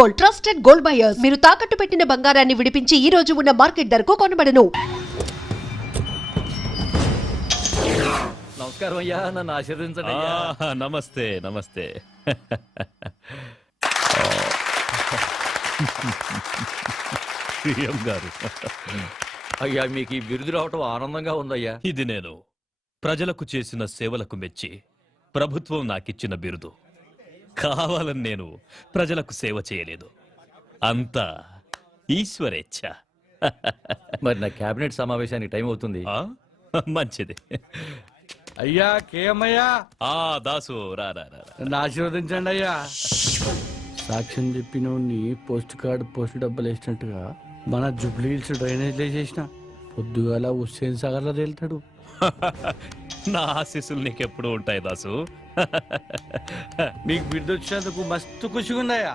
Gold, trusted gold buyers. మీరు తాకట్టు పెట్టిన బంగారాన్ని విడిపించి ఈ రోజు ఉన్న మార్కెట్ ధరకు కొనబడను. నమస్కారం అయ్యా, నన్ను ఆశీర్వదించండి అయ్యా. నమస్తే నమస్తే. సీఎం గారు, అయ్యా మీకు ఈ బిరుదు రావటం ఆనందంగా ఉందయ్యా. ఇది నేను ప్రజలకు చేసిన సేవలకు మెచ్చి ప్రభుత్వం నాకిచ్చిన బిరుదు. కావాలని నేను ప్రజలకు సేవ చేయలేదు, అంతా ఈశ్వరేచ్ఛ. మరి నా కేబినెట్ సమావేశానికి టైం అవుతుంది. మంచిది. అయ్యా కేమయ్యా, దాసు రా రా రా. నన్ను ఆశీర్వదించండి అయ్యా. సాక్ష్యం చెప్పిన పోస్ట్ కార్డు పోస్ట్ డబ్బులు వేసినట్టుగా మన జూబ్లీహిల్స్ డ్రైనేజ్ వేసేసిన పొద్దుగాల హుస్సేన్ సాగర్ లో తేలుతాడు. నా ఆశీస్సులు నీకెప్పుడు ఉంటాయి దాసు. మీకు బిడ్డ వచ్చినందుకు మస్తు ఖుషిగా ఉందయ్యా.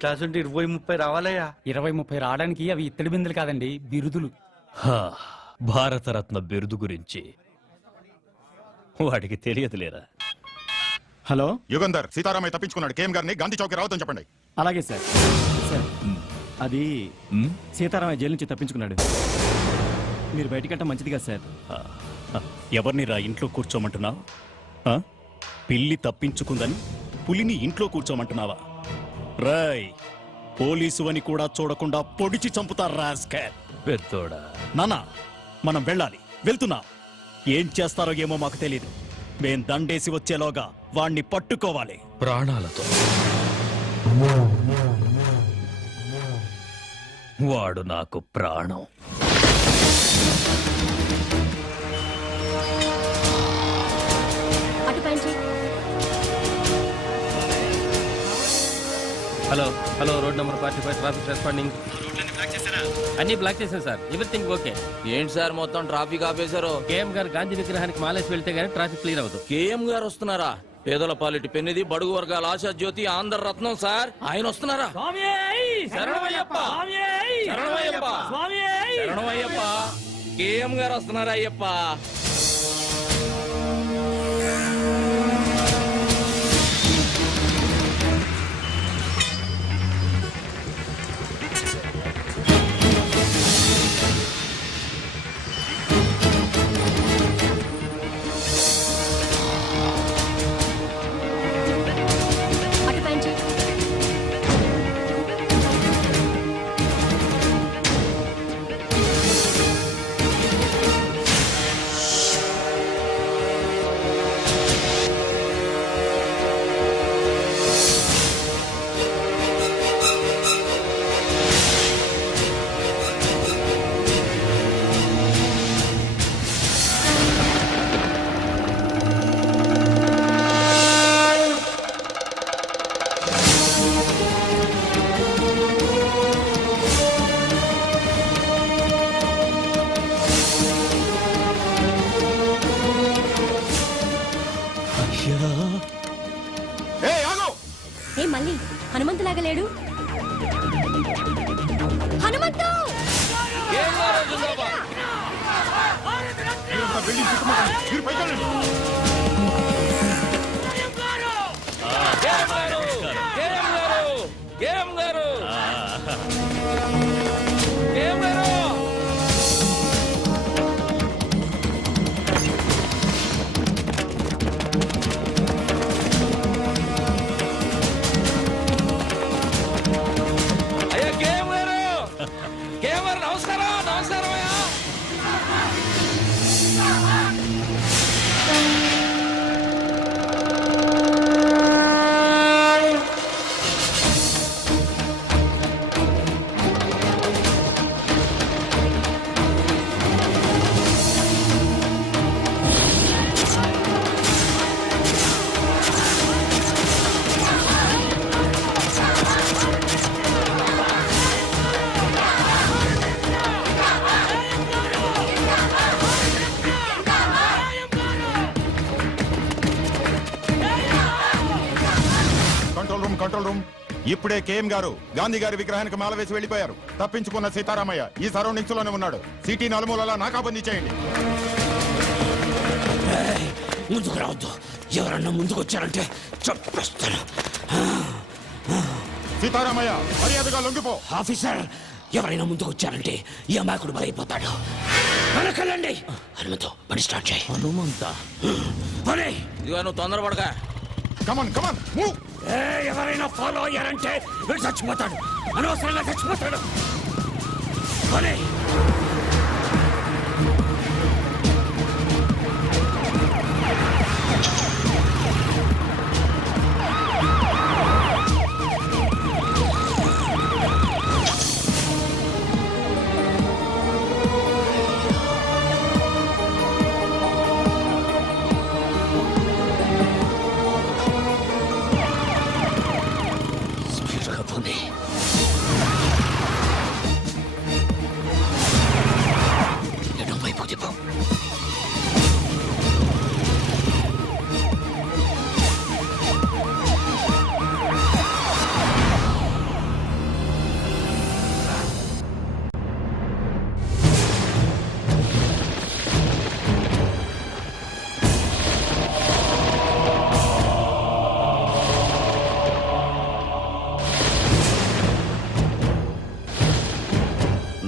క్లాస్ ఉంటే 20-30 రావాలయ్యా. 20-30 రావడానికి అవి ఇత్తడి బిందులు కాదండి, బిరుదులు. భారతరత్న బిరుదు గురించి వాడికి తెలియదులేరా. హలో యుగంధర్, సీతారామయ్య తప్పించుకున్నాడు. కేఎం గారిని గాంధీ చౌక్ రావద్దని చెప్పండి. అలాగే సార్. సార్ అది సీతారామయ్య జైలు నుంచి తప్పించుకున్నాడు. మీరు బయటకంటే మంచిది కదా సార్. ఎవరిని రా ఇంట్లో కూర్చోమంటున్నావు? పిల్లి తప్పించుకుందని పులిని ఇంట్లో కూర్చోమంటున్నావా? రాయ్, పోలీసు అని కూడా చూడకుండా పొడిచి చంపుతారా పెద్దోడా. నానా, మనం వెళ్ళాలి. వెళ్తున్నా. ఏం చేస్తారో ఏమో మాకు తెలీదు. మేం దండేసి వచ్చేలోగా వాణ్ణి పట్టుకోవాలి ప్రాణాలతో. వాడు నాకు ప్రాణం. Hello hello, road number 45 traffic responding. అన్ని బ్లాక్ చేశారు సార్, ఎవ్రీథింగ్ ఓకే. ఏంటి సార్ మొత్తం ట్రాఫిక్ ఆపేశారు? కేఎం గారు గాంధీ విగ్రహానికి మాలేసి వెళ్తే గానీ ట్రాఫిక్ క్లియర్ అవుతుంది. కేఎం గారు వస్తున్నారా? పేదల పాలిటి పెన్నిది, బడుగు వర్గాల ఆశా జ్యోతి, ఆంధ్ర రత్నం సార్. ఆయన వస్తున్నారా? శరణమయ్యప్ప, శరణమయ్యప్ప, శరణమయ్యప్ప. కేఎం గారు వస్తున్నారా అయ్యప్ప? మళ్ళీ హనుమంతులాగా లేడు. హనుమంతు! Control room. ఇప్పుడే కేఎం గారు గాంధీ గారి విగ్రహానికి మాల వేసి వెళ్లిపోయారు. తప్పించుకున్న సీతారామయ్య ఈ సరౌండింగ్స్ లోనే ఉన్నాడు. సిటీ నలుమూలలా నాకాబందీ చేయండి. ముందుకు రావద్దు. ఎవరన్నా ముందుకు వచ్చారంటే చంపేస్తాను. సీతారామయ్య మర్యాదగా లొంగిపో. ఆఫీసర్, ఎవరైనా ముందుకు వచ్చారంటే ఈ అమాయకుడు బలైపోతాడు. వెనకెళ్ళండి. హనుమంతు, పని స్టార్ట్ చేయి. హనుమంత పని. ఇదిగో నువ్వు తొందరపడగా. Come on come on move. ఎవరైనా ఫాలో అయ్యారంటే వీడు చచ్చిపోతాడు. అనవసరంగా చచ్చిపోతాడు. పని. స్పీడ్గా పోనీ. ఎడం వైపు దిప్పు.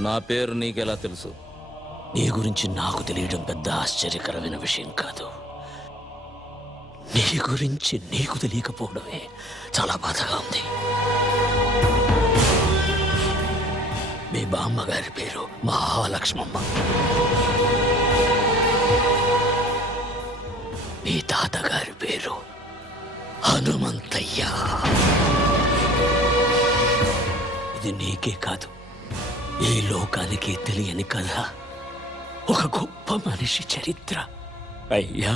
నా పేరు నీకెలా తెలుసు? నీ గురించి నాకు తెలియడం పెద్ద ఆశ్చర్యకరమైన విషయం కాదు. నీ గురించి నీకు తెలియకపోవడమే చాలా బాధగా ఉంది. మీ బామ్మగారి పేరు మహాలక్ష్మమ్మ. మీ తాతగారి పేరు హనుమంతయ్య. ఇది నీకే కాదు, ఈ లోకానికి తెలియని కథ. ఒక గొప్ప మనిషి చరిత్ర. అయ్యా,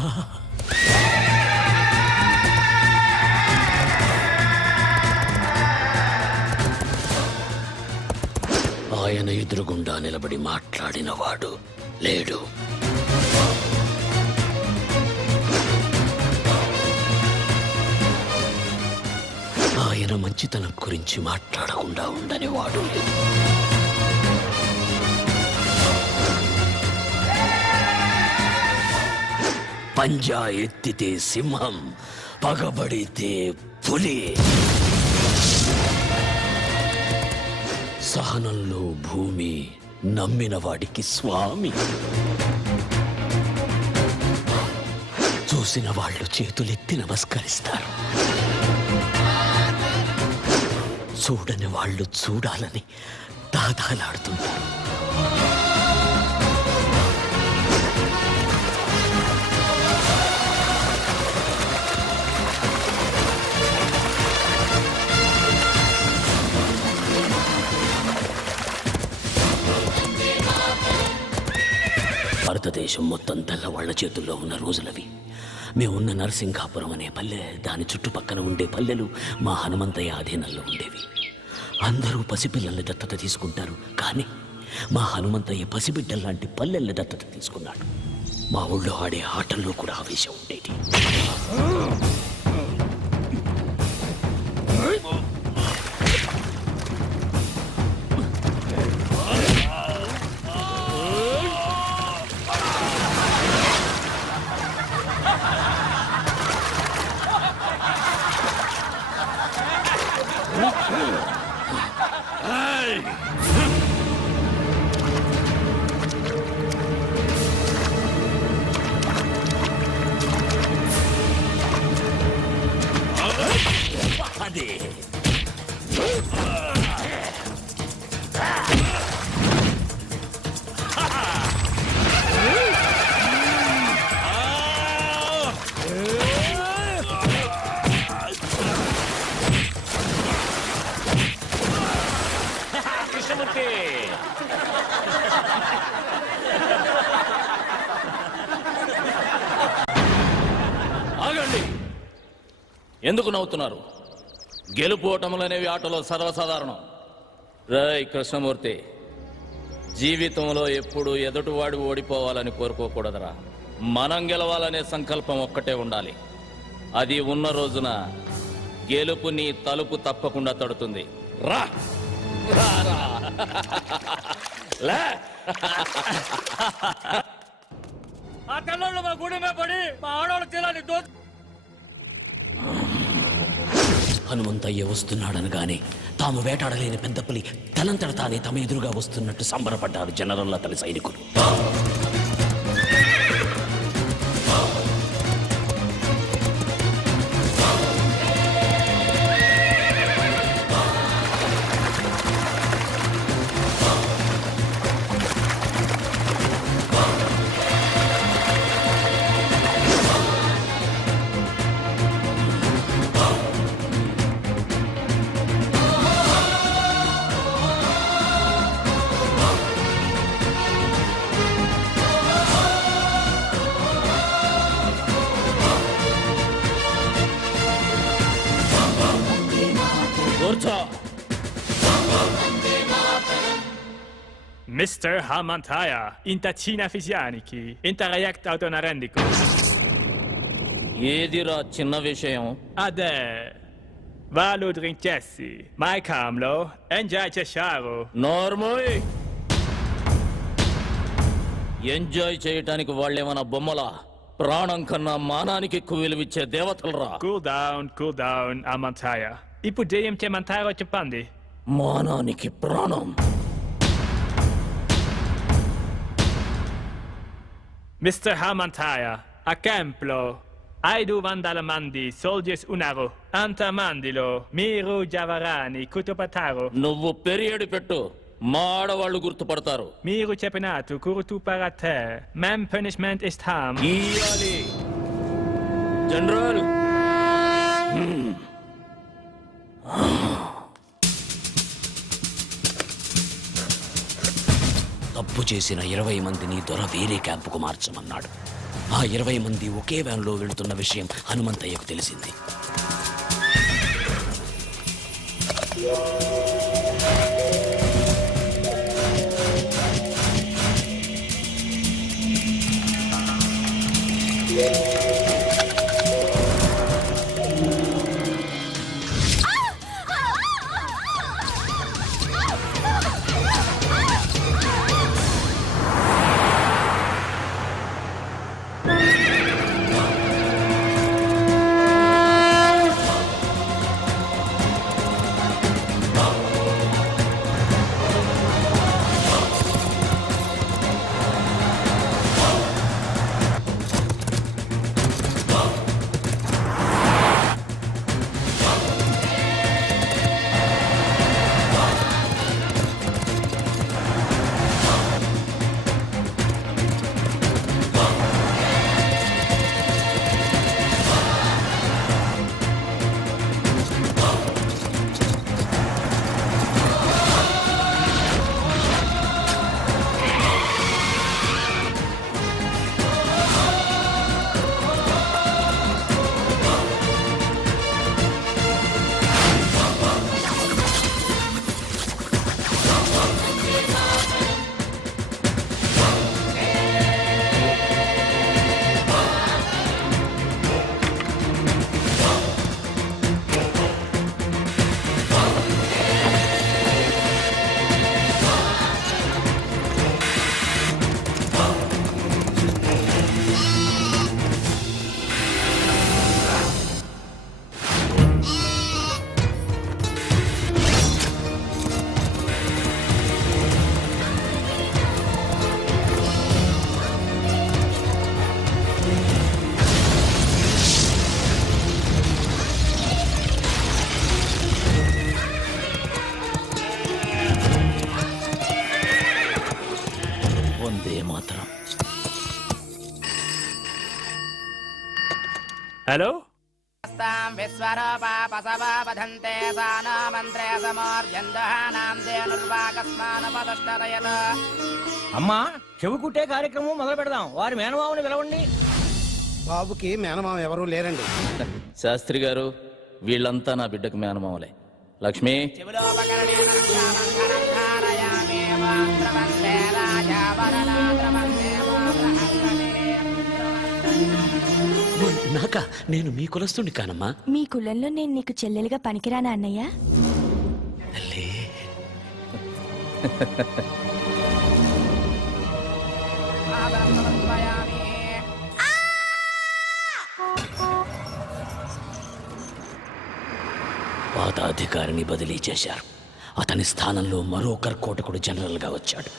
ఆయన ఎదురుగుండా నిలబడి మాట్లాడినవాడు లేడు. ఆయన మంచితనం గురించి మాట్లాడకుండా ఉండని వాడు లేడు. పంజా ఎత్తితే సింహం, పగబడితే పులి. సహనంలో భూమి, నమ్మిన వాడికి స్వామి. చూసిన వాళ్ళు చేతులెత్తి నమస్కరిస్తారు, చూడని వాళ్ళు చూడాలని దాదాలాడుతుంటారు. భారతదేశం మొత్తం తెల్లవాళ్ల చేతుల్లో ఉన్న రోజులవి. మేమున్న నరసింగాపురం అనే పల్లె, దాని చుట్టుపక్కల ఉండే పల్లెలు మా హనుమంతయ్య ఆధీనంలో ఉండేవి. అందరూ పసిపిల్లల్ని దత్తత తీసుకుంటారు, కానీ మా హనుమంతయ్య పసిబిడ్డల్లాంటి పల్లెల్ని దత్తత తీసుకున్నాడు. మా ఊళ్ళో ఆడే ఆటల్లో కూడా ఆవేశం ఉండేది. అదే కృష్ణమూర్తి. ఆగండి, ఎందుకు నవ్వుతున్నారు? గెలుపోటములనేవి ఆటలో సర్వసాధారణం. రేయ్ కృష్ణమూర్తి, జీవితంలో ఎప్పుడు ఎదుటివాడు ఓడిపోవాలని కోరుకోకూడదురా. మనం గెలవాలనే సంకల్పం ఒక్కటే ఉండాలి. అది ఉన్న రోజున గెలుపు నీ తలుపు తప్పకుండా తడుతుంది. రా రా రా. లే. ఆ తెల్లోళ్ళు మా గుడి మీద పడి మా ఆడవాళ్ళ తీరాన్ని హనుమంతయ్య వస్తున్నాడనగానే తాము వేటాడలేని పెద్ద పులి తనంతట తానే తమ ఎదురుగా వస్తున్నట్టు సంబరపడ్డారు జనరల్ అతని సైనికులు. కూర్చో. Mr. Hamantaya, intacina fisianiki, interreact autonarendico. ఏదిరా చిన్న విషయం? Ade, valo drinkessi, mai camlo, enjoy cesciaro. నోర్మోయ్. ఎంజాయ్ చేయటానికి వాళ్ళేమన్నా బొమ్మలా? ప్రాణం కన్నా మానానికి ఎక్కువ విలువిచ్చే దేవతలరా. Cool down, Hamantaya. Ipudeum te mantaro cepandi. మానానికి ప్రాణం. Mr. Hamantaya, a camplo, aidu vandalamandi, soldiers unaro, antamandilo, miru javarani, kutupataro. నువ్వు పెరియడి పెట్టు, మా ఆడవాళ్ళు గుర్తుపడతారు. Miru cepinatu, kurutu parate, mam punishment is ham. ఇయ్యాలి. జనరల్. తప్పు చేసిన 20 మందిని దొర వేరే క్యాంపుకు మార్చమన్నాడు. ఆ 20 మంది ఒకే వ్యాన్లో వెళుతున్న విషయం హనుమంతయ్యకు తెలిసింది. Hello? అమ్మా చెవు కుట్టే కార్యక్రమం మొదలు పెడదాం. వారి మేనమామని పిలవండి. బాబుకి మేనమామ ఎవరూ లేరండి. శాస్త్రి గారు, వీళ్ళంతా నా బిడ్డకు మేనమామలే. లక్ష్మి, నాక నేను మీ కులస్తుని కానమ్మా. మీ కులంలో నేను నీకు చెల్లెలుగా పనికిరానా అన్నయ్య? తల్లి, పాత అధికారిని బదిలీ చేశారు. అతని స్థానంలో మరో కర్కోటకుడు జనరల్గా వచ్చాడు.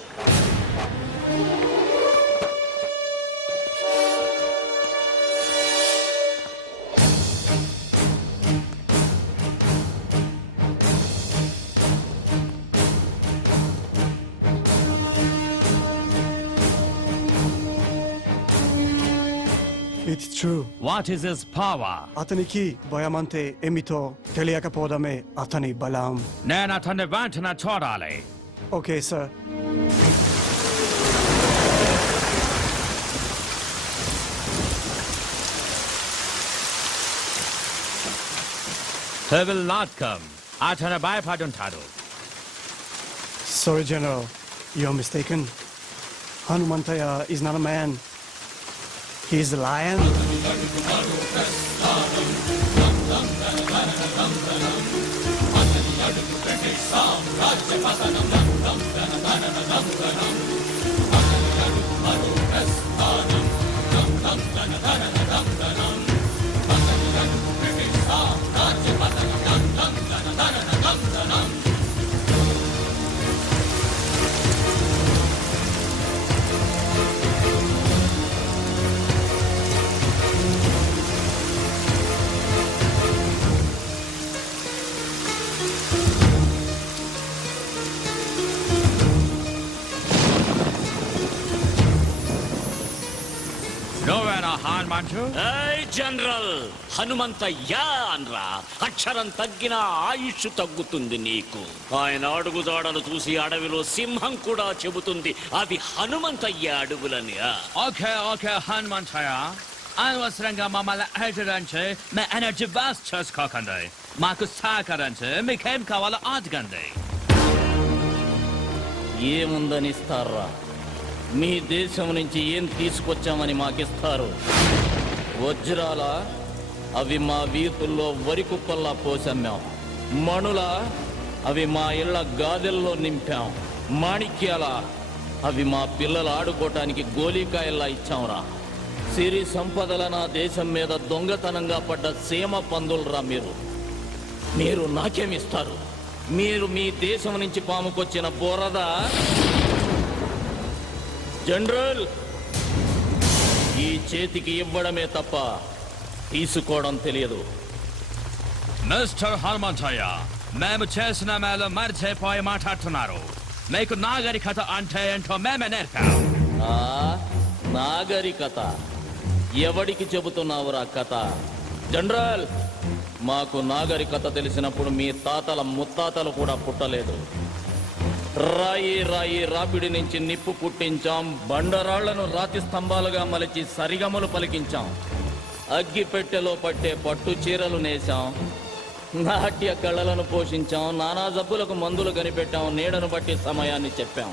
It's true. What is his power? అతనికి భయమంతే ఏమిటో తెలియకపోవడమే అతని బలం. నేను అతన్ని వెంటనే చూడాలి. Okay sir. He will not come. అతను భయపడుంటాడు. Sorry, General. You're mistaken. Hanumantaya is not a man. He's a lion. నువ్వేనా హనుమంతు? ఏయ్ జనరల్, హనుమంతయ్యా అనరా. అక్షరం తగ్గినా ఆయుష్ తగ్గుతుంది నీకు. ఆయన అడుగుదాడలు చూసి అడవిలో సింహం కూడా చెబుతుంది అవి హనుమంతయ్య అడుగులని. ఓకే ఓకే హనుమంతయ్య, అనవసరంగా మమ్మల్ని హెచ్చరించి మీ ఎనర్జీ వేస్ట్ చేసుకోకండి. మాకు సహకరించి మీకేం కావాలో అడగండి. ఏముందని ఇస్తారా? మీ దేశం నుంచి ఏం తీసుకొచ్చామని మాకిస్తారు? వజ్రాల అవి మా వీధుల్లో వరి కుప్పల్లా పోసమ్మాం. మణుల అవి మా ఇళ్ల గాదెల్లో నింపాం. మాణిక్యాల అవి మా పిల్లలు ఆడుకోవటానికి గోలీకాయల్లా ఇచ్చాంరా. సిరి సంపదల నా దేశం మీద దొంగతనంగా పడ్డ సీమ పందులరా మీరు నాకేమిస్తారు? మీరు మీ దేశం నుంచి పాముకొచ్చిన బోరద. జనరల్, ఈ చేతికి ఇవ్వడమే తప్ప తీసుకోవడం తెలియదు. మిస్టర్ హనుమంతయ్య, మేము చేసిన మేలు మర్చిపోయి మాట్లాడుతున్నారు. మీకు నాగరికత అంటే ఏంటో మేమే నేర్పాం. ఆ నాగరికత ఎవడికి చెబుతున్నావురా కథ? జనరల్, మాకు నాగరికత తెలిసినప్పుడు మీ తాతల ముత్తాతలు కూడా పుట్టలేదు. రాయి రాయి రాపిడి నుంచి నిప్పు పుట్టించాం. బండరాళ్లను రాతి స్తంభాలుగా మలిచి సరిగమలు పలికించాం. అగ్గి పెట్టెలో పట్టే పట్టు చీరలు నేసాం. నాట్య కళలను పోషించాం. నానా జబ్బులకు మందులు కనిపెట్టాం. నీడను బట్టి సమయాన్ని చెప్పాం.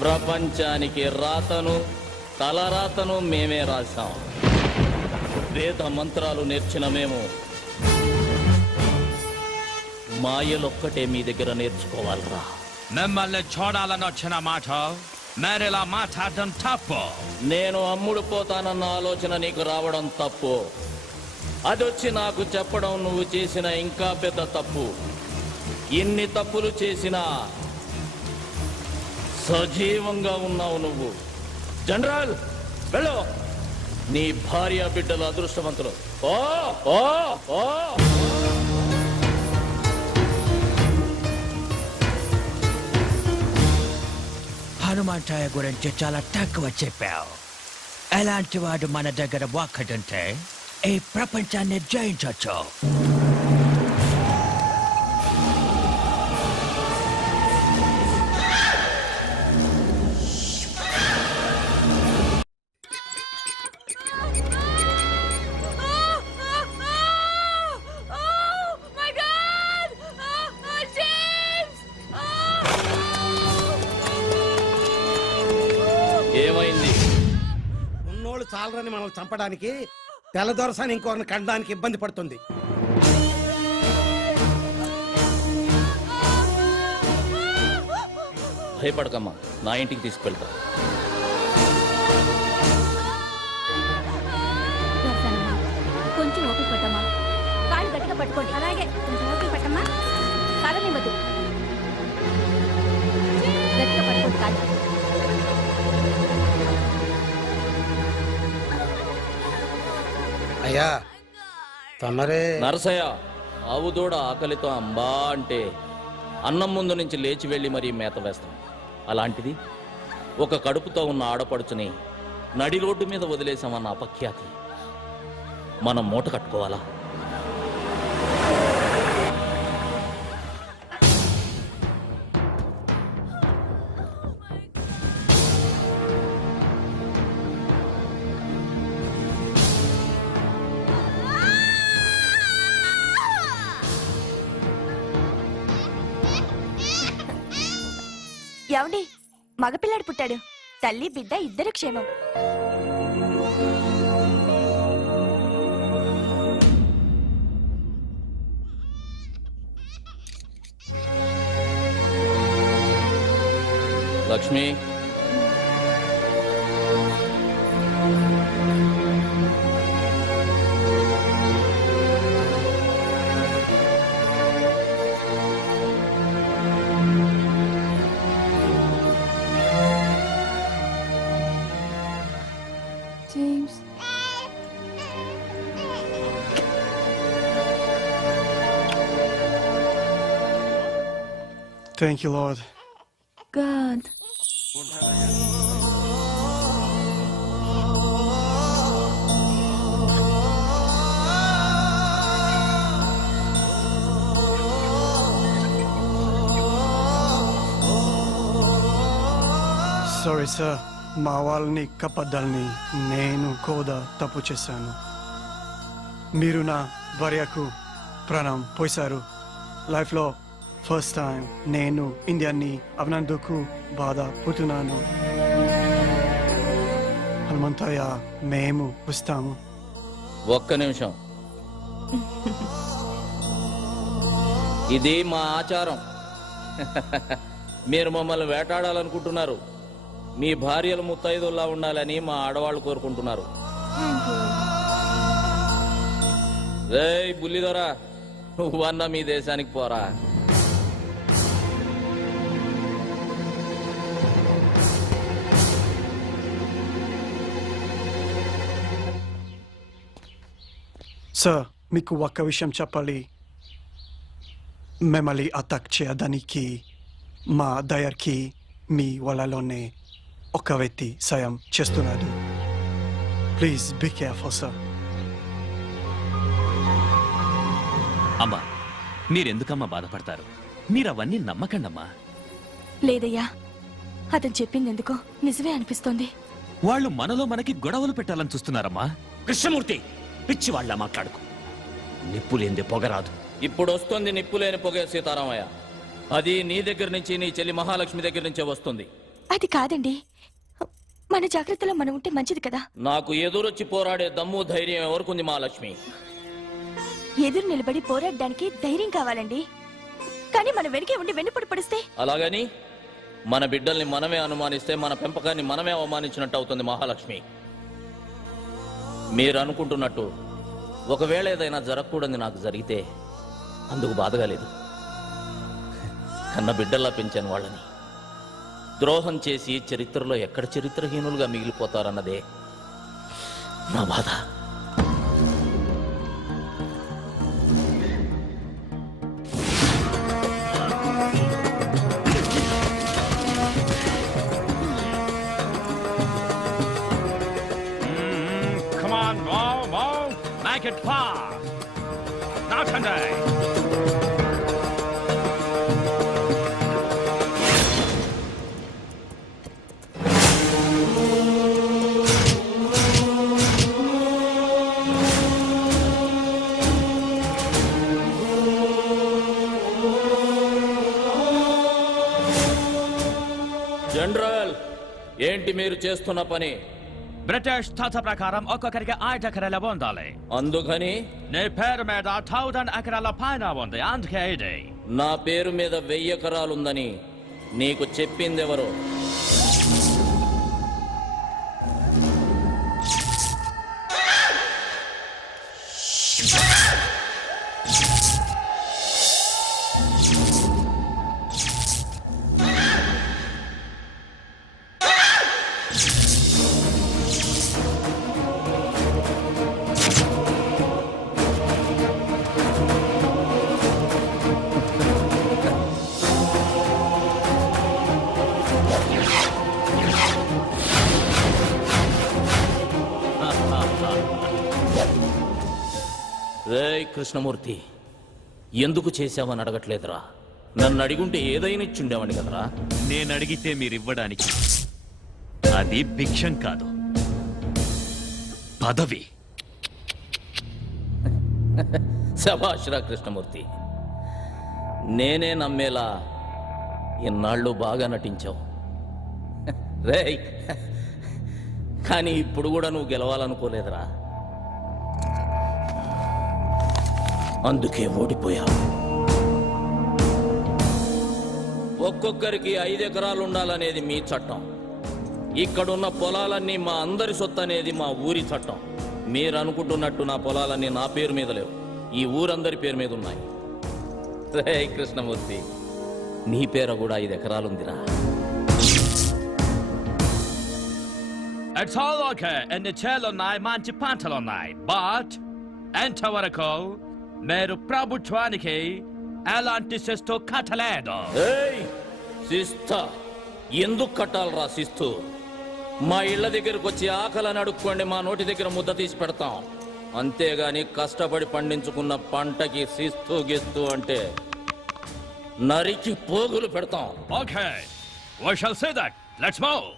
ప్రపంచానికి రాతను తలరాతను మేమే రాశాం. వేద మంత్రాలు నేర్చిన మేము మాయలొక్కటే మీ దగ్గర నేర్చుకోవాలరా. మిమ్మల్ని చూడాలని వచ్చిన మాట మేరేలా మాట్లాడడం తప్పు. నేను అమ్ముడు పోతానన్న ఆలోచన నీకు రావడం తప్పు. అదొచ్చి నాకు చెప్పడం నువ్వు చేసిన ఇంకా పెద్ద తప్పు. ఇన్ని తప్పులు చేసినా సజీవంగా ఉన్నావు నువ్వు. జనరల్, వెళ్ళు. నీ భార్య బిడ్డలు అదృష్టవంతులు. ఓ ఓ ఓ హనుమంతయ్య గురించి చాలా తక్కువ చెప్పావు. ఎలాంటి వాడు మన దగ్గర ఒక్కడుంటే ఈ ప్రపంచాన్ని జయించవచ్చు. ఏమైంది? ఉన్నోళ్ళు చాలరని మనల్ని చంపడానికి తెల్లదొరసాని ఇంకొకరిని కనడానికి ఇబ్బంది పడుతుంది. భయపడకమ్మా, నా ఇంటికి తీసుకెళ్తా. కొంచెం ఓపిక పట్టమ్మా. కాళ్ళు పట్టుకోండి. అలాగే కొంచెం ఓపిక పట్టమ్మా. కాలనివ్వదు. గట్టిగా పట్టుకోండి కాదు. అయ్యా తమరే నరసయ్య, ఆవు దూడ ఆకలితో అంబా అంటే అన్నం ముందు నుంచి లేచి వెళ్ళి మరీ మేత వేస్తాం. అలాంటిది ఒక కడుపుతో ఉన్న ఆడపడుచుని నడి రోడ్డు మీద వదిలేసామన్న అపఖ్యాతి మనం మూట కట్టుకోవాలా? ఏమండి, మగపిల్లాడు పుట్టాడు. తల్లి బిడ్డ ఇద్దరు క్షేమం. Lakshmi, James. Thank you, Lord. God. Sorry, sir. మా వాళ్ళని కప్పద్దాలని నేను కూడా తప్పు చేశాను. మీరు నా భార్యకు ప్రాణం పోశారు. లైఫ్లో ఫస్ట్ టైం నేను ఇండియాని అవనందుకు బాధపడుతున్నాను. హనుమంతయ్య, మేము వస్తాము. ఒక్క నిమిషం. ఇది మా ఆచారం. మీరు మమ్మల్ని వేటాడాలనుకుంటున్నారు. మీ భార్యలు ముత్తైదుల్లా ఉండాలని మా ఆడవాళ్ళు కోరుకుంటున్నారు. రేయ్ బుల్లిదొరా, నువ్వన్నా మీ దేశానికి పోరా. సార్, మీకు ఒక్క విషయం చెప్పాలి. మిమ్మల్ని అటాక్ చేయడానికి మా దయర్కి మీ వాళ్ళలోనే ఒక వ్యక్తి సాయం చేస్తున్నాడు. Please be careful sir. అమ్మా, మీరెందుకమ్మా బాధపడతారు? మీరవన్నీ నమ్మకండమ్మా. లేదయ్యా, అతను చెప్పింది ఎందుకో నిజమే అనిపిస్తోంది. వాళ్ళు మనలో మనకి గొడవలు పెట్టాలని చూస్తున్నారమ్మా. కృష్ణమూర్తి, పిచ్చి వాళ్ళ మాట్లాడుకో. నిప్పు లేనిదే పొగరాదు. ఇప్పుడు వస్తుంది నిప్పులేని పొగే సీతారామయ్య. అది నీ దగ్గర నుంచి, నీ చెల్లి మహాలక్ష్మి దగ్గర నుంచే వస్తుంది. అది కాదండి, మన జాగ్రత్తలో మనం ఉంటే మంచిది కదా. నాకు ఎదురొచ్చి పోరాడే దమ్ము ధైర్యం ఎవరికుంది మహాలక్ష్మి? ఎదురు నిలబడి పోరాడడానికి ధైర్యం కావాలండి. కానీ మనం వెనకే ఉండి వెన్నుపడి పడిస్తే? అలాగని మన బిడ్డల్ని మనమే అనుమానిస్తే మన పెంపకాన్ని మనమే అవమానించినట్టు అవుతుంది మహాలక్ష్మి. మీరు అనుకుంటున్నట్టు ఒకవేళ ఏదైనా జరగకూడదు నాకు జరిగితే అందుకు బాధగా లేదు. కన్న బిడ్డల్లా పెంచాను వాళ్ళని. ద్రోహం చేసి చరిత్రలో ఎక్కడ చరిత్రహీనులుగా మిగిలిపోతారన్నదే నా బాధ. Come on, move. Make it fast. Now, Sunday. General, ఏంటి మీరు చేస్తున్న పని? బ్రిటిష్ తాత ప్రకారం ఒక్కొక్కరికి 5 ఎకరాల ఉండాలి. అందుకని నీ పేరు మీద 1000 ఎకరాల పైన ఉంది. అందుకే ఇది. నా పేరు మీద 1000 ఎకరాలుందని నీకు చెప్పిందెవరు? కృష్ణమూర్తి, ఎందుకు చేశావని అడగట్లేదురా. నన్ను అడిగుంటే ఏదైనా ఇచ్చుండేవాడిని కదరా. నేను అడిగితే మీరివ్వడానికి అది భిక్షం కాదు, పదవి. శభాష్రా కృష్ణమూర్తి, నేనే నమ్మేలా ఇన్నాళ్ళు బాగా నటించావు రేయ్. కానీ ఇప్పుడు కూడా నువ్వు గెలవాలనుకోలేదురా, అందుకే ఓడిపోయావు. ఒక్కొక్కరికి 5 ఎకరాలు ఉండాలనేది మీ చట్టం. ఇక్కడున్న పొలాలన్నీ మా అందరి సొత్తు అనేది మా ఊరి చట్టం. మీరు అనుకుంటున్నట్టు నా పొలాలన్నీ నా పేరు మీద లేవు, ఈ ఊరందరి పేరు మీద ఉన్నాయి. రే కృష్ణమూర్తి, నీ పేర కూడా 5 ఎకరాలుందిరా. It's all okay. ఎన్ని చేలున్నాయి, మంచి పంటలున్నాయి. బట్ ఎంతవరకు మీరు ప్రభుత్వానికి ఎలాంటి శిస్తు కట్టలేదు. ఏయ్ శిస్త ఎందుకు కట్టాలరా శిస్తు? మా ఇళ్ల దగ్గరకు వచ్చి ఆకలని అడుక్కోండి, మా నోటి దగ్గర ముద్ద తీసి పెడతాం. అంతేగాని కష్టపడి పండించుకున్న పంటకి శిస్తు గిస్తు అంటే నరికి పోగులు పెడతాం. Okay, we shall see that. Let's move.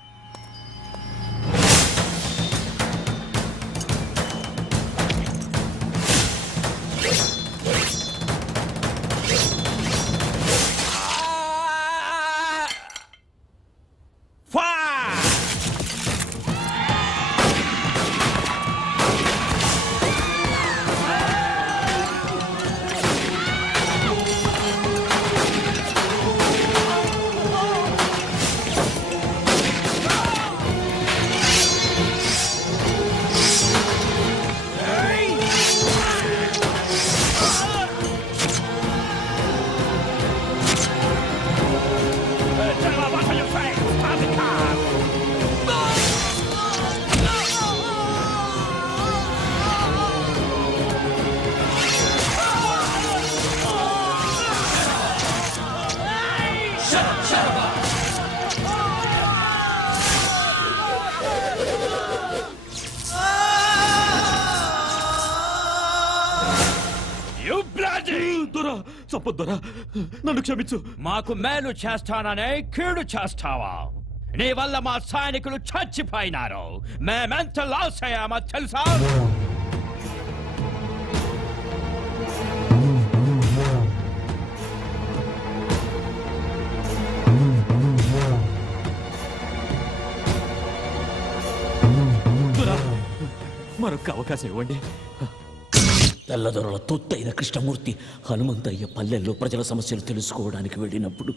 చెప్పొద్దురా, నన్ను క్షమించు. మాకు మేలు చేస్తాననే కీడు చేస్తావా? నీ వల్ల మా సైనికులు చచ్చిపోయినారు. మేమెంత లాస్ అయ్యామో తెలుసా? మరొక అవకాశం ఇవ్వండి. తెల్లదొరల తొత్తైన కృష్ణమూర్తి హనుమంతయ్య పల్లెల్లో ప్రజల సమస్యలు తెలుసుకోవడానికి వెళ్ళినప్పుడు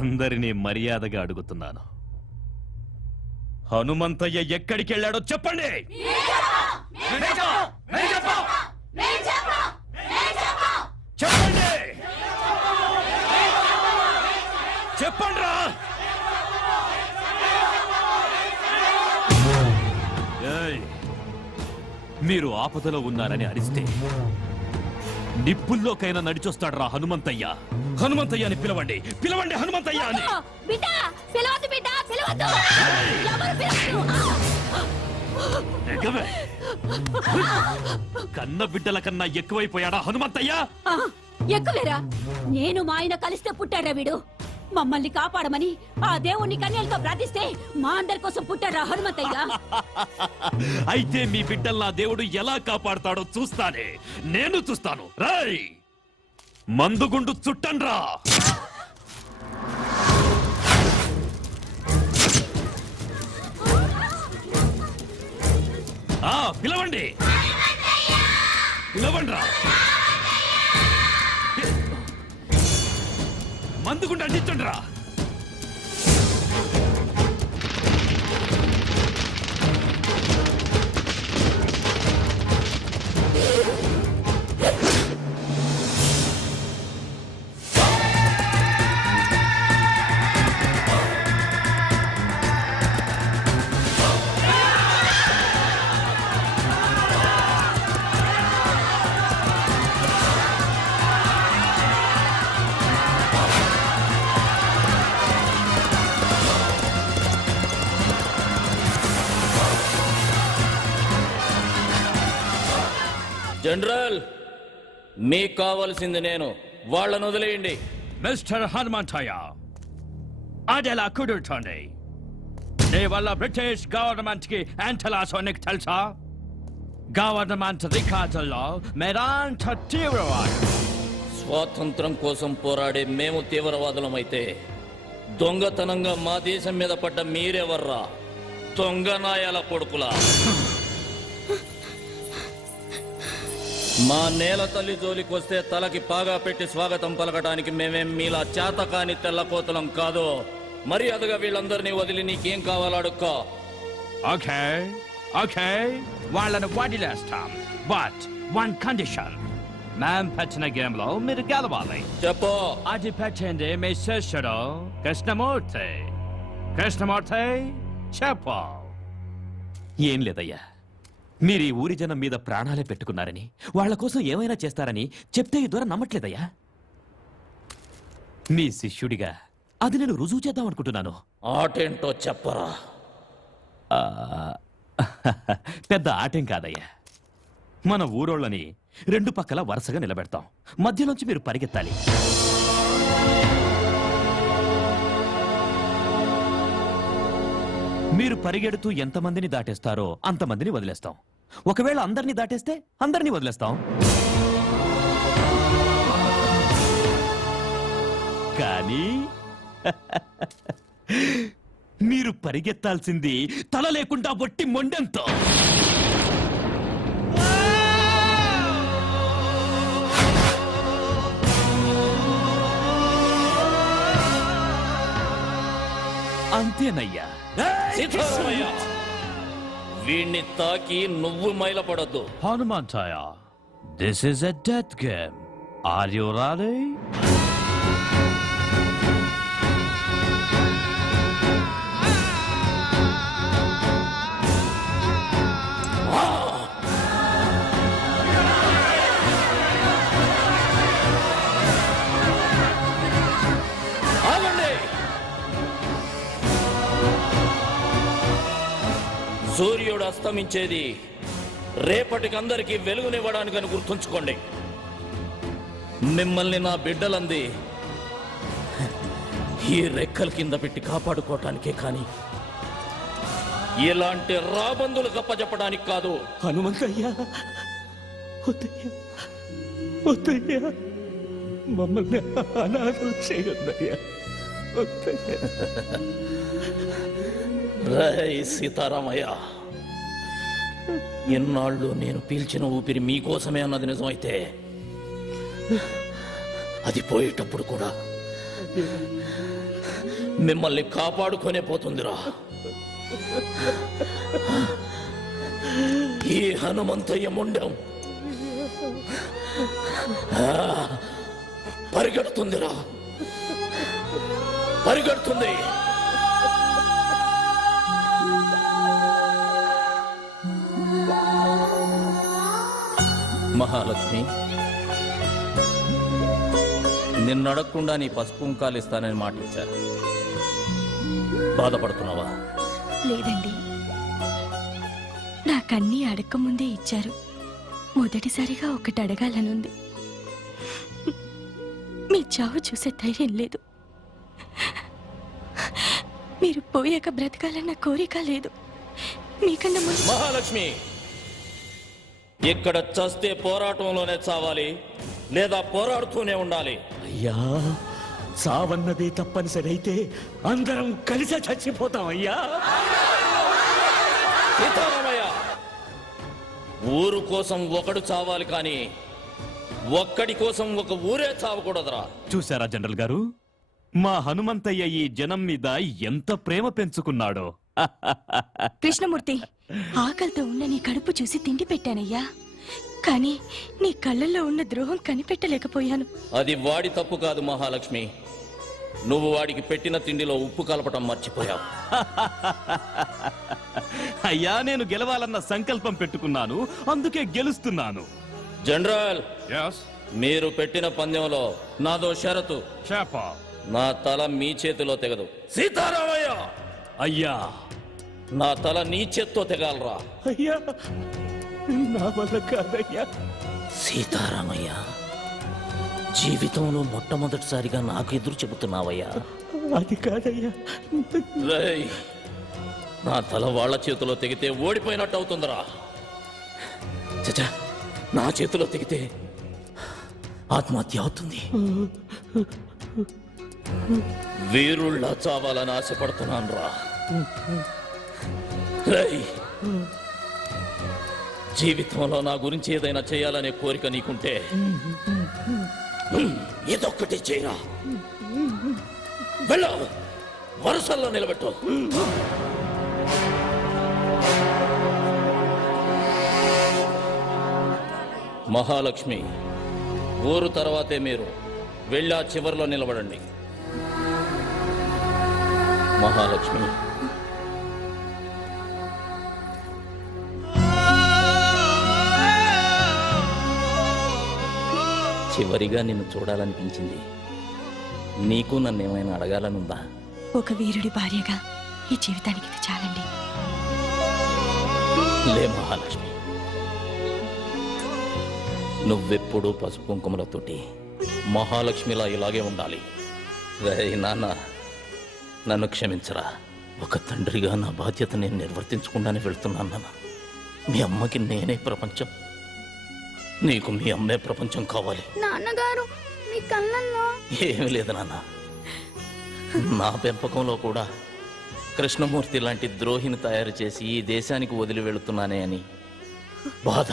అందరినీ మర్యాదగా అడుగుతున్నాను, హనుమంతయ్య ఎక్కడికి వెళ్ళాడో చెప్పండి. చెప్పండి, చెప్పండిరా. మీరు ఆపదలో ఉన్నారని అరిస్తే నిప్పుల్లోకైనా నడిచొస్తాడ్రా హనుమంతయ్య. హనుమంతయ్య అని పిలవండి, పిలవండి హనుమంతయ్య అని. కన్న బిడ్డల కన్నా ఎక్కువైపోయాడా హనుమంతయ్య? ఎక్కువేరా, నేను మా ఆయన కలిస్తే పుట్టాడ్రా వీడు. మమ్మల్ని కాపాడమని ఆ దేవుణ్ణి కన్యలతో ప్రార్థిస్తే మా అందరి కోసం పుట్టాడ్రా హనుమంతయ్య. అయితే మీ బిడ్డల్ని ఆ దేవుడు ఎలా కాపాడుతాడో చూస్తానే, నేను చూస్తాను. రై మందుగుండు చుట్టండ్రా. పిలవండి, పిలవండ్రా. మందుగుండు అంటించండ్రా. జనరల్ మీకు కావాల్సింది నేను, వాళ్ళను వదిలేయండి. మిస్టర్ హనుమంతయ్య, అదెలా కుదురుతోంది? నీ వల్ల బ్రిటిష్ గవర్నమెంట్ కి ఎంత లాసో నీకు తెలుసా? గవర్నమెంట్ రికార్డుల్లో మీరంత తీవ్రవాదు. స్వాతంత్రం కోసం పోరాడే మేము తీవ్రవాదులమైతే దొంగతనంగా మా దేశం మీద పడ్డ మీరెవర్రా? దొంగ నాయాల కొడుకులా. మా నేల తల్లి జోలికి వస్తే తలకి పాగా పెట్టి స్వాగతం పలకడానికి మేమేం మీలా చేతకాని తెల్లకోతలం కాదు. మర్యాదగా వీళ్ళందరినీ వదిలి నీకేం కావాలో అడుక్కో. ఓకే ఓకే, వాళ్ళని వదిలేస్తాం. బట్ వన్ కండిషన్, మేం పెట్టిన గేమ్ లో మీరు గెలవాలి. చెప్పు. అది పెట్టింది మీ శిష్యుడు కృష్ణమూర్తి. కృష్ణమూర్తి చెప్పు. ఏం లేదయ్యా, మీరు ఈ ఊరి జనం మీద ప్రాణాలే పెట్టుకున్నారని, వాళ్ళ కోసం ఏమైనా చేస్తారని చెప్తే ఈ ద్వారా నమ్మట్లేదయ్యా. మీ శిష్యుడిగా అది నేను రుజువు చేద్దాం అనుకుంటున్నాను. ఆటేంటో చెప్పరా. పెద్ద ఆటేం కాదయ్యా. మన ఊరోళ్ళని రెండు పక్కల వరుసగా నిలబెడతాం. మధ్యలోంచి మీరు పరిగెత్తాలి. మీరు పరిగెడుతూ ఎంతమందిని దాటేస్తారో అంతమందిని వదిలేస్తాం. ఒకవేళ అందరినీ దాటేస్తే అందరినీ వదిలేస్తాం. కానీ మీరు పరిగెత్తాల్సింది తల లేకుండా ఒట్టి మొండెంతో. అంతేనయ్యా. సీతారామయ్య, వీణ్ణి తాకి నువ్వు మైలపడద్దు. Hanumanthayya, this is a death game. Are you ready? సూర్యుడు అస్తమించేది రేపటికి అందరికీ వెలుగునివ్వడానికని గుర్తుంచుకోండి. మిమ్మల్ని నా బిడ్డలంది ఈ రెక్కల కింద పెట్టి కాపాడుకోవటానికే కానీ ఇలాంటి రాబందులు కప్పజెప్పడానికి కాదు. హనుమంతయ్యా, వద్దయ్యా, వద్దయ్యా, మమ్మల్ని అనాథలు చేయొద్దయ్యా, వద్దయ్యా. రై సీతారామయ్య, ఎన్నాళ్ళు నేను పీల్చిన ఊపిరి మీకోసమే అన్నది నిజమైతే అది పోయేటప్పుడు కూడా మిమ్మల్ని కాపాడుకొనే పోతుందిరా. ఈ హనుమంతయ్య ముండం పరిగెడుతుందిరా, పరిగెడుతుంది. మహాలక్ష్మి, నిన్నడగకుండా నీ పసుపు కుంకాలు ఇస్తానని మాట ఇచ్చారు. బాధపడుతున్నావా? లేదండి, నాకన్నీ అడగకముందే ఇచ్చారు. మొదటిసారిగా ఒకటి అడగాలనుంది. మీ చావు చూసే ధైర్యం లేదు. మీరు పోయాక బ్రతకాలన్న కోరిక లేదు. మీకన్నా ముందు మహాలక్ష్మి, ఇక్కడ చస్తే పోరాటంలోనే చావాలి, లేదా పోరాడుతూనే ఉండాలి. అయ్యా, సావన్నది తప్పనిసరి అయితే అందరం కలిసే చచ్చిపోతాం అయ్యా. సీతారామయ్య, ఊరు కోసం ఒకడు చావాలి కానీ ఒక్కడి కోసం ఒక ఊరే చావకూడదురా. చూశారా జనరల్ గారు, మా హనుమంతయ్య ఈ జనం మీద ఎంత ప్రేమ పెంచుకున్నాడో. కృష్ణమూర్తి, ఆకలితో ఉన్న నీ కడుపు చూసి తిండి పెట్టానయ్యా, కానీ నీ కళ్ళల్లో ఉన్న ద్రోహం కనిపెట్టలేకపోయాను. అది వాడి తప్పు కాదు మహాలక్ష్మి, నువ్వు వాడికి పెట్టిన తిండిలో ఉప్పు కలపటం మర్చిపోయావు. అయ్యా, నేను గెలవాలన్న సంకల్పం పెట్టుకున్నాను, అందుకే గెలుస్తున్నాను. జనరల్, మీరు పెట్టిన పందెంలో నాదో షరతు. నా తల మీ చేతిలో తెగదు. సీతారామయ్య, అయ్యా, నా తల నీ చేత్తో తెగాలరా. అయ్యా, నా వల్ల కాదయ్యా. సీతారామయ్య, జీవితంలో మొట్టమొదటిసారిగా నాకు ఎదురు చెబుతున్నావయ్యా. అది కాదయ్యా. రేయ్, నా తల వాళ్ళ చేతిలో తెగితే ఓడిపోయినట్టు అవుతుందిరా. చచ్చా, నా చేతిలో తెగితే ఆత్మహత్య అవుతుంది. వీరుళ్ళ చావాలని ఆశపడుతున్నాను రా. రేయ్, జీవితంలో నా గురించి ఏదైనా చేయాలనే కోరిక నీకుంటే ఇదొక్కటి చేయరా. వెళ్ళు, వరుసల్లో నిలబెట్టు. మహాలక్ష్మి, ఊరు తర్వాతే మీరు వెళ్ళి ఆ చివరిలో నిలబడండి. మహాలక్ష్మి, చివరిగా నిన్ను చూడాలనిపించింది. నీకు నన్ను ఏమైనా అడగాలనుందా? ఒక వీరుడి భార్యగా ఈ జీవితానికి ఇది చాలండి. లే మహాలక్ష్మి, నువ్వెప్పుడూ పసుపు కుంకుమలతోటి మహాలక్ష్మిలా ఇలాగే ఉండాలి. రేయ్ నాన్న, నన్ను క్షమించరా. ఒక తండ్రిగా నా బాధ్యత నేను నిర్వర్తించకుండానే వెళ్తున్నాను నాన్న. మీ అమ్మకి నేనే ప్రపంచం, నీకు మీ అమ్మే ప్రపంచం కావాలి. నాన్నగారు మీ కళ్ళల్లో ఏమీ లేదు నాన్న, నా పెంపకంలో కూడా కృష్ణమూర్తి లాంటి ద్రోహిని తయారు చేసి ఈ దేశానికి వదిలి వెళుతున్నానే అని బాధ.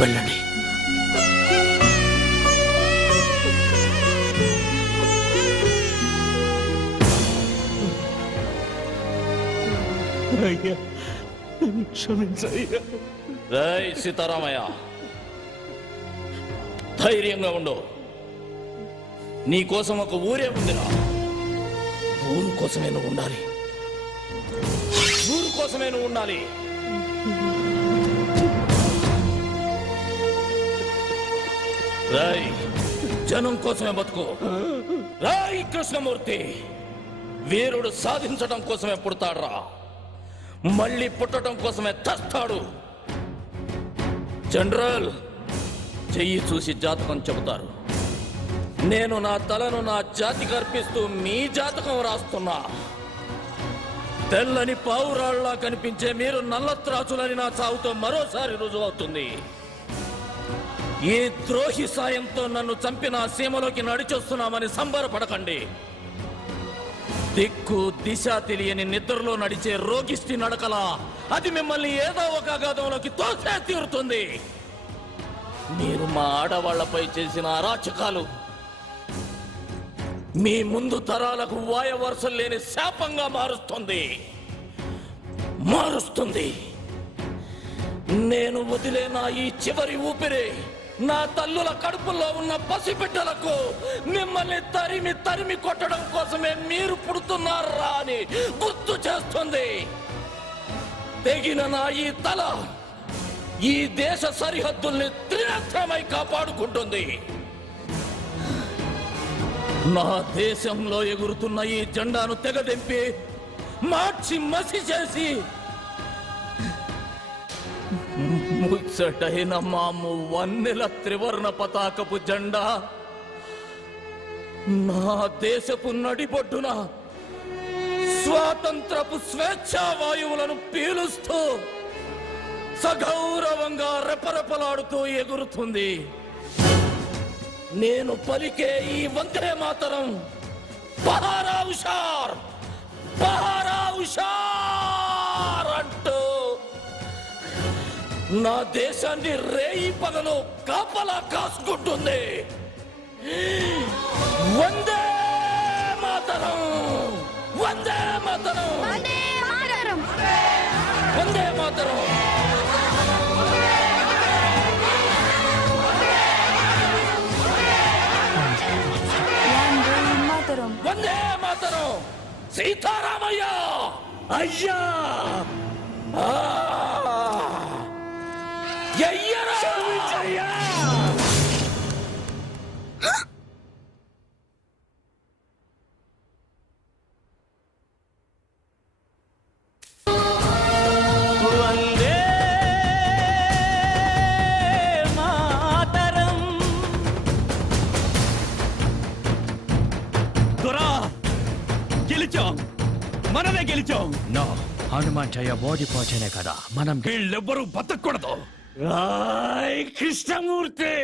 వెళ్ళండి. అయ్యా, నన్ను క్షమించయ్యా. జై సీతారామయ్య, ధైర్యంగా ఉండు. నీ కోసం ఒక ఊరే ఉందిరా. ఊరు కోసమే నువ్వు ఉండాలి. ఊరు కోసమే నువ్వు ఉండాలి. రాయ్, జనం కోసమే బతుకు. రాయ్ కృష్ణమూర్తి, వీరుడు సాధించడం కోసమే పుడతాడురా, మళ్ళీ పుట్టడం కోసమే తెస్తాడు. జనరల్, చెయ్యి చూసి జాతకం చెబుతారు. నేను నా తలను నా జాతికి అర్పిస్తూ మీ జాతకం రాస్తున్నా. తెల్లని పావురాళ్లా కనిపించే మీరు నల్లత్రాచులని నా చావుతో మరోసారి రుజువవుతుంది. ఈ ద్రోహి సాయంతో నన్ను చంపిన సీమలోకి నడిచొస్తున్నామని సంబరపడకండి. దిక్కు దిశ తెలియని నిద్రలో నడిచే రోగిష్టి నడకలా అది మిమ్మల్ని ఏదో ఒక అగాధంలోకి తోసే తీరుతుంది. మీరు మా ఆడవాళ్లపై చేసిన అరాచకాలు మీ ముందు తరాలకు వాయవరుసలు లేని శాపంగా మారుస్తుంది. నేను వదిలేనా ఈ చివరి ఊపిరి నా తల్లుల కడుపుల్లో ఉన్న పసిబిడ్డలకు మిమ్మల్ని తరిమి తరిమి కొట్టడం కోసమే మీరు పుడుతున్నారా అని గుర్తు చేస్తుంది. తెగిన నా ఈ తల ఈ దేశ సరిహద్దుల్ని త్రినేత్రమై కాపాడుకుంటుంది. నా దేశంలో ఎగురుతున్న ఈ జెండాను తెగదెంపి మార్చి మసి చేసి ముచ్చటైన మాము వన్నెల త్రివర్ణ పతాకపు జెండా నా దేశపు నడిబొడ్డున స్వాతంత్రపు స్వేచ్ఛా వాయువులను పీలుస్తూ సగౌరవంగా రెపరెపలాడుతూ ఎగురుతుంది. నేను పలికే ఈ వందే మాతరం బహారా హుషార్, బహారా హుషార్ అంటూ నా దేశాన్ని రేయి పగలు కాపలా కాసుకుంటుంది. వందే మాతరం, వందే మాతరం, వందే మాతరం. వందే మాతరం. సీతారామయ్య అయ్యా, ఎయ్యరా హనుమంతయ్య ఓడిపోతేనే కదా మనం వీళ్ళెవ్వరూ బతకూడదు. రాయ్ కృష్ణమూర్తి,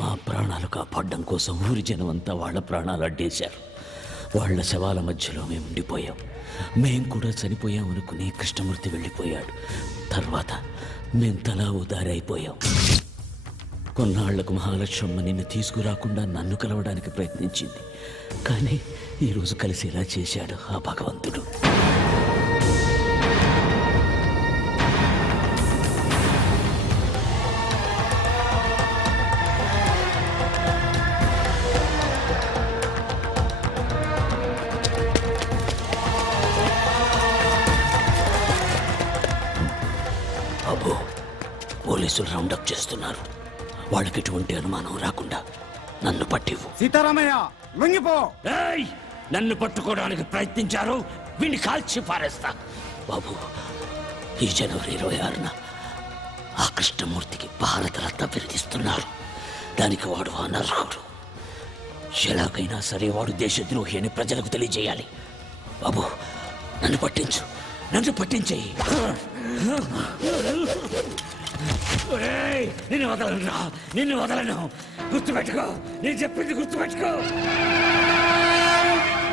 మా ప్రాణాలు కాపాడడం కోసం ఊరి జనం అంతా వాళ్ళ ప్రాణాలు అడ్డేశారు. వాళ్ళ శవాల మధ్యలో మేము ఉండిపోయాం. మేం కూడా చనిపోయాం అనుకుని కృష్ణమూర్తి వెళ్ళిపోయాడు. తర్వాత మేం తలా ఉదారి అయిపోయాం. కొన్నాళ్లకు మహాలక్ష్మమ్మ నిన్ను తీసుకురాకుండా నన్ను కలవడానికి ప్రయత్నించింది. కానీ ఈరోజు కలిసేలా చేశాడు ఆ భగవంతుడు. బాబు, పోలీసులు రౌండప్ చేస్తున్నారు. వాళ్ళకి ఎటువంటి అనుమానం రాకుండా నన్ను పట్టివు. సీతారామయ్య లొంగిపో. ఏయ్! నన్ను పట్టుకోవడానికి ప్రయత్నించారు, వీడిని కాల్చి పారేస్తా. బాబు, ఈ జనవరి 26న ఆ కృష్ణమూర్తికి భారతరత్న బిరుదిస్తున్నారు. దానికి వాడు అనర్హుడు. ఎలాగైనా సరే వాడు దేశద్రోహి అని ప్రజలకు తెలియజేయాలి. బాబు, నన్ను పట్టించు, నన్ను పట్టించేయి. నిన్ను వదలను, నిన్ను వదలను. గుర్తుపెట్టుకో, నేను చెప్పింది గుర్తుపెట్టుకో.